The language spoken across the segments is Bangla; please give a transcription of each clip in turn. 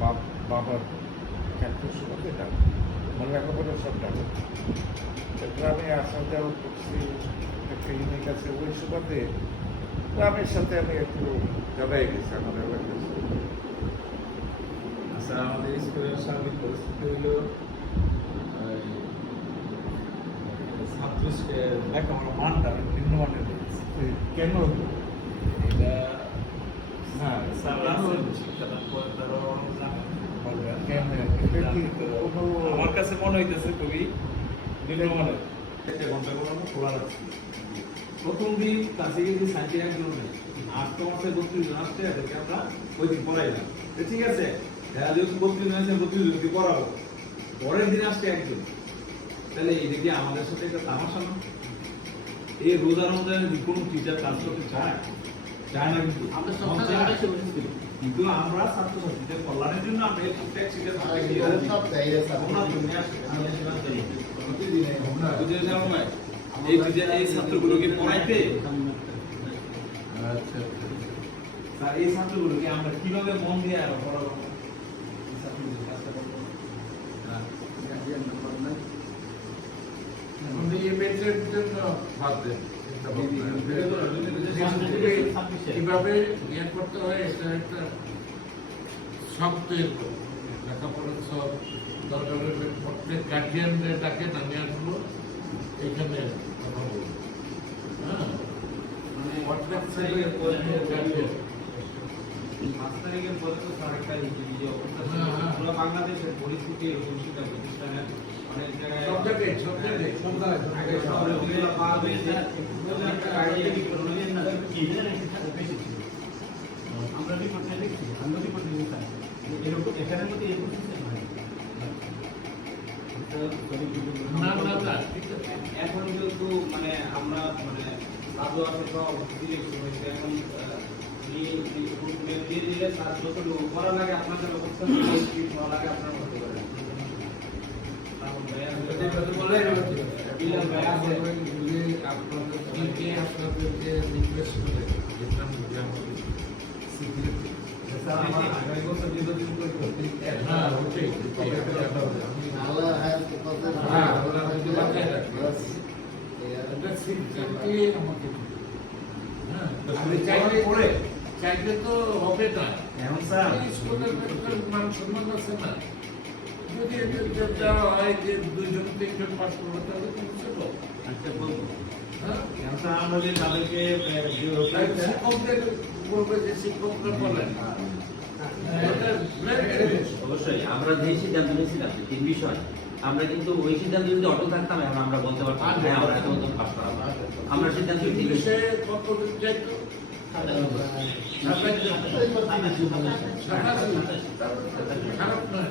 বাবার ক্যান্সার সুগারে যাব মানে লেখাপড়া সব যাব গ্রামে আসা যাওয়া করছি একটা ইউনিক আছে ওই সুবাদে গ্রামের সাথে আমি একটু জড়াই গেছি আমার এলাকায় আচ্ছা আমাদের স্কুলের সার্বিক পরিস্থিতি হলো ছাত্র লেখাপড়ার মানটা নিম্নমানের কেন? এটা আমার কাছে মনে হইতেছে খুবই প্রথম দিন ক্লাসে গেছি সাইটে একজন নেই তো মাসে বত্রিশ জন আসছে এদেরকে আমরা ওই দিন পড়াইলাম তো ঠিক আছে যারা যেহেতু বত্রিশ জন আছে বত্রিশ জনকে পড়াবো পরের দিন আসছে একজন। তাহলে এই দিকে আমাদের সাথে একটা তামাশা না। এই রোজা রমজানে কি কোনো টিচার কাজ করতে চায় চায় না কিন্তু আমরা সবসময় চায়। আকাশে বসেছি। কিন্তু আমরা ছাত্রছাত্রীদের কল্যাণের জন্য আমরা এই প্রত্যেক ছাত্রগুলোকে পড়াইতে আচ্ছা আর এই ছাত্রগুলোকে আমরা কীভাবে মন দিয়ে আরও পড়াবো এই ছাত্রদের কাজটা করব। উনি ইমেজের জন্য ভাবনা। কীভাবে ইয়ে করতে হয় এটা একটা সব লেখাপড়ার সব দরকার প্রত্যেক গার্জিয়ানদের ডাকে নামে আসব এখানে হ্যাঁ প্রত্যেক ছেলের হ্যাঁ। পুরো বাংলাদেশের পরিস্থিতি এরকম শিক্ষা প্রতিষ্ঠানে এখন যেহেতু মানে আমরা মানে দাদু আছে সব ইলেকশন হয়েছে এখন দিয়ে দিলে সাত বছর করা লাগে আপনাদের অবস্থা করা লাগে আপনার চাইলে তো হবে না। এখন স্যার। স্কুলের মান সম্মান আছে না? যদি এদেরকে দেওয়া হয় যে দুইজন তিনজন পাস করবে তাহলে তুমি ছোট আচ্ছা বলব হ্যাঁ এখন স্যার আমরা যে তাদেরকে আহ, যে- তাই শিক্ষকদের বলবে যে শিক্ষকরা বলেন এটা very good. অবশ্যই আমরা যে সিদ্ধান্ত নিয়েছিলাম যে তিন বিষয় আমরা কিন্তু ওই সিদ্ধান্ত যদি অটল থাকতাম এখন আমরা বলতে পারতাম হ্যাঁ আমরা পাস করাবো আমরা সিদ্ধান্ত এই ঠিক বিষয়ে কত যাইতো খারাপ নয়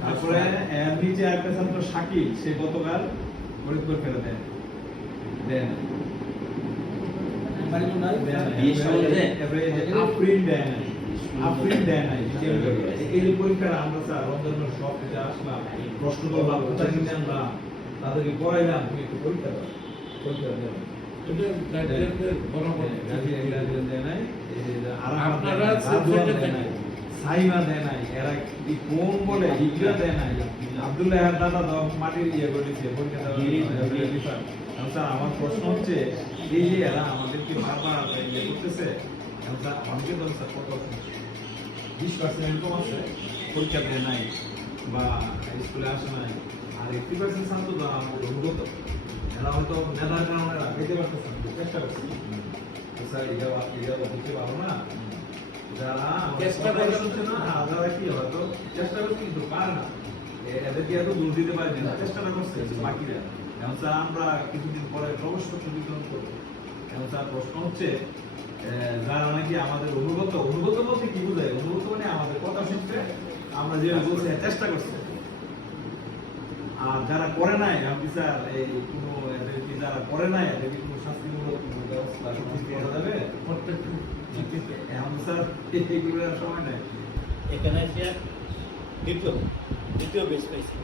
তারপরে সে গতকাল ফরিদপুর ফেরত দেন দেন দেয়? নাই এই আমরা আসলাম তাদেরকে পড়াইলাম, তুমি একটু পরীক্ষা দাও। পরীক্ষা এটা গার্জিয়ানদের বরাবর। গার্জিয়ান গার্জিয়ান দেয় নাই এই যে আর আপনারা রাজওয়ান সেন্টারে দেয় নাই। থাকেন। সাইমা দেয় নাই এরা কোন বলে? হিজরা দেয় নাই। আব্দুল্লাহ দাদা তো মাটির ইয়ে স্যার আমার প্রশ্ন হচ্ছে এই যে এরা আমাদেরকে বারবার ইয়ে করতেছে স্যার অনেকে তো স্যার কত বিশ পার্সেন্ট এরকম আছে পরীক্ষা দেয় নাই বা স্কুলে আসে নাই। আর এইটটি পার্সেন্ট ছাত্র তো আমাদের অনুগত। এরা হয়তো মেধার কারণে এরা পারতেছে চেষ্টা করছে স্যার এটা এটা হতে পারো না? যারা চেষ্টা চেষ্টা করছে না হ্যাঁ, যারা কি হয়তো চেষ্টা করছে কিন্তু পারে না। এদেরকে এত দূর দিতে পারেনি না চেষ্টাটা করছে বাকিরা। স্যার আমরা কিছুদিন পরে প্রবেশপত্র বিতরণ করব। এখন স্যার প্রশ্ন হচ্ছে যারা নাকি আমাদের অনুগত অনুগত বলতে কি বোঝায়? অনুগত মানে আমাদের কথা শুনতে আমরা যে বলছি চেষ্টা করছে। আর যারা করে নাই স্যার এই কোনো যারা করে নাই এদের কোনো শাস্তিমূলক ব্যবস্থা করা যাবে? স্যার, এইগুলো আর সময় নেই। এখানে এসে দ্বিতীয় দ্বিতীয় বেশ পাইছি।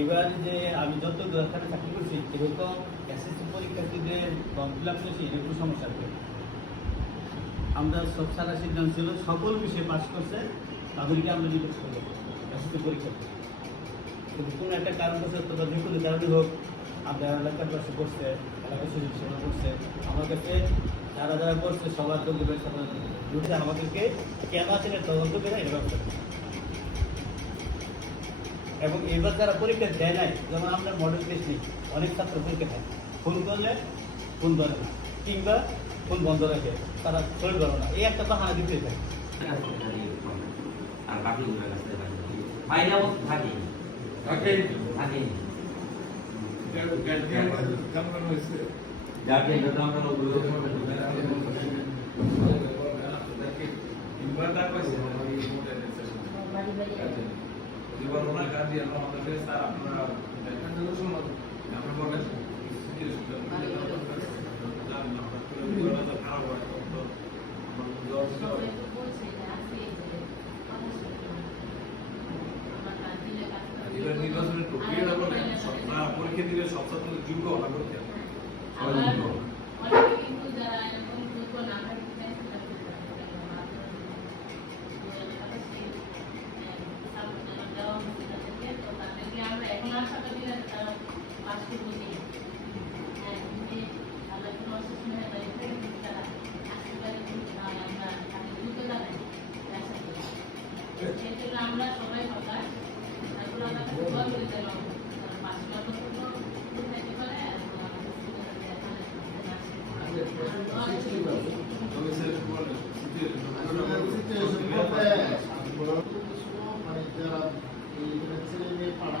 এবার যে আমি যত এখানে চাকরি করছি এরকম এসএসসি পরীক্ষার্থীদের ফর্ম ফিল আপ করেছি এরকম সমস্যা আমরা সব সারা সিদ্ধান্ত ছিল, সকল বিষয়ে পাশ করছে, তাদেরকে আমরা জিজ্ঞেস করব এসএসসি পরীক্ষার্থী কিন্তু কোনো একটা কারণ করছে তোমরা যে কোনো কারণে হোক আমরা এলাকার পাশে করছে এলাকার সুযোগ সেবা করছে আমার কাছে যারা যারা করছে সবার দেবে সবার আমাদেরকে কেন আছে তদন্ত করে ব্যবস্থা এবং এবার যারা পরীক্ষা দেয় নাই, যেমন আমরা মডেল টেস্ট নিই, অনেক ছাত্র পরীক্ষা দেয়। ফোন করলে ফোন ধরে না, কিংবা ফোন বন্ধ রাখে, তারা শরীর ধরে না। এই একটা বাহানা দিতে চায়। আর কাছে থাকে। এবার ওনার কাজে আমাদের স্যার আপনারা আমরা বলেন নির্বাচনের প্রক্রিয়াটা বলে পরীক্ষা দিলে সব ছাত্র যোগ্য হওয়া করতে আমরা সবাই সবাই তারপর আমরা দোয়া করে দিলাম পাঁচ লক্ষ টাকা পারে মানে যারা এই ছেলে মেয়ে পাড়া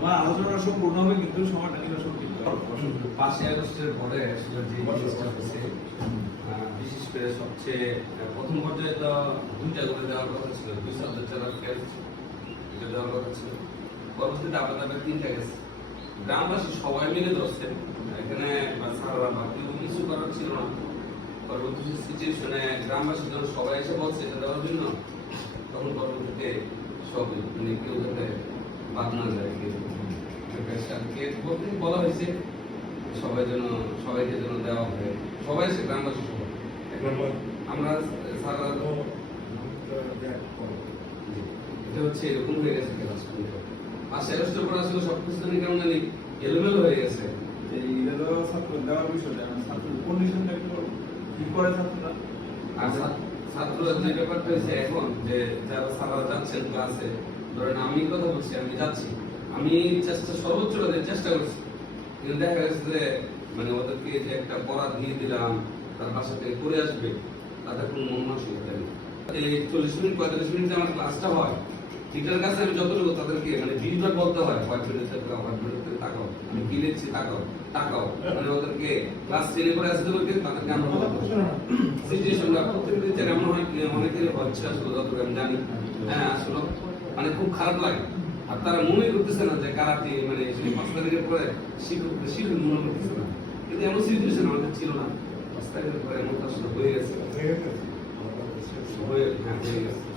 তোমার আলোচনা সম্পূর্ণ হবে, কিন্তু সময়টা কিন্তু হবে। পাঁচই আগস্টের পরে যে জিনিসটা বিশেষ করে সবচেয়ে প্রথম পর্যায়ে তো দুইটা করে দেওয়ার কথা ছিল, দুই সাবজেক্ট যারা ফেল এটা দেওয়ার কথা ছিল। পরবর্তীতে আবার তাদের তিনটা গেছে। গ্রামবাসী সবাই মিলে ধরছেন এখানে স্যাররা বা কিছু করার ছিল না। পরবর্তী সিচুয়েশনে গ্রামবাসী যখন সবাই এসে বলছে, এটা দেওয়ার জন্য। তখন পরবর্তীতে সব মানে কেউ যাতে বাদ না যায় বলা হয়েছে সবাই যেন সবাইকে যেন দেওয়া হয়। সবাই এসে গ্রামবাসী সবাই। আমরা সারা এটা হচ্ছে এরকম হয়ে গেছে ক্লাস অ্যারেস্টের পর আসলে সবকিছু জানি কেমন জানি এলোমেলো হয়ে গেছে। এই এগুলো ছাত্র দেওয়ার বিষয়টা ছাত্র কন্ডিশনটা একটু কি করে ছাত্ররা। আর ছা- যে ব্যাপারটা হয়েছে এখন যে যারা সারা যাচ্ছেন ক্লাসে ধরেন আমি কথা বলছি, আমি যাচ্ছি। আমি চেষ্টা, সর্বোচ্চ চেষ্টা করছি। কিন্তু দেখা গেছে যে মানে ওদেরকে যে একটা পড়া দিয়ে দিলাম, তার বাসা থেকে করে আসবে, তাদের কোনো মন মানসিকতা নেই। এই চল্লিশ মিনিট, পঁয়তাল্লিশ মিনিট যে আমার ক্লাসটা হয় টিচারের কাছে আমি যতটুকু তাদেরকে মানে বিশবার বলতে হয় তাকাও আমি লিখছি তাকাও তাকাও। মানে ওদেরকে ক্লাস করে আসতে বলতে সিচুয়েশনটা টিচার এমন যে অনেকেরই হচ্ছে, আসলে যতটুকু আমি জানি। হ্যাঁ আসলে মানে খুব খারাপ লাগে। আর তারা মনে করতেছে না যে কারাতে মানে পাঁচ তারিখের পরে শিক্ষক শিক্ষক মনে করতেছে না। কিন্তু এমন সিচুয়েশন আমাদের ছিল না। পাঁচ তারিখের পরে এমন হয়ে গেছে। হয়ে হ্যাঁ হয়ে গেছে।